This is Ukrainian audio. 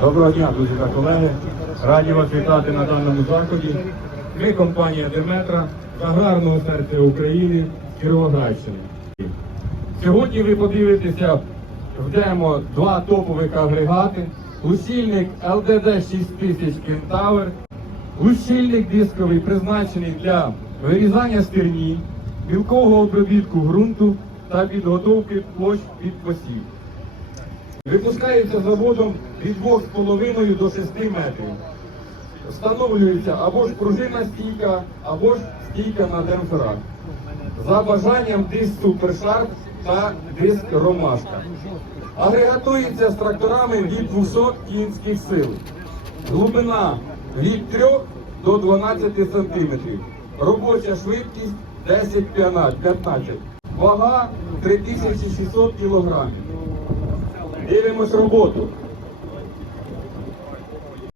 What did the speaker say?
Доброго дня, друзі та колеги. Раді вас вітати на даному заході. Ми компанія Деметра з аграрного серця України Кіровоградщини. Сьогодні ви подивитеся в демо два топових агрегати. Усільник LDD 6000 Кентавр, усільник дисковий призначений для вирізання стерні, білкового обробітку ґрунту та підготовки площ під посів. Випускається заводом від 2,5 до 6 метрів. Встановлюється або ж пружина стійка, або ж стійка на демпферах. За бажанням диск супершарп та диск ромашка. Агрегатується з тракторами від 200 кінських сил. Глибина від 3 до 12 см. Робоча швидкість 10-15. Вага 3600 кг. Дивимось роботу.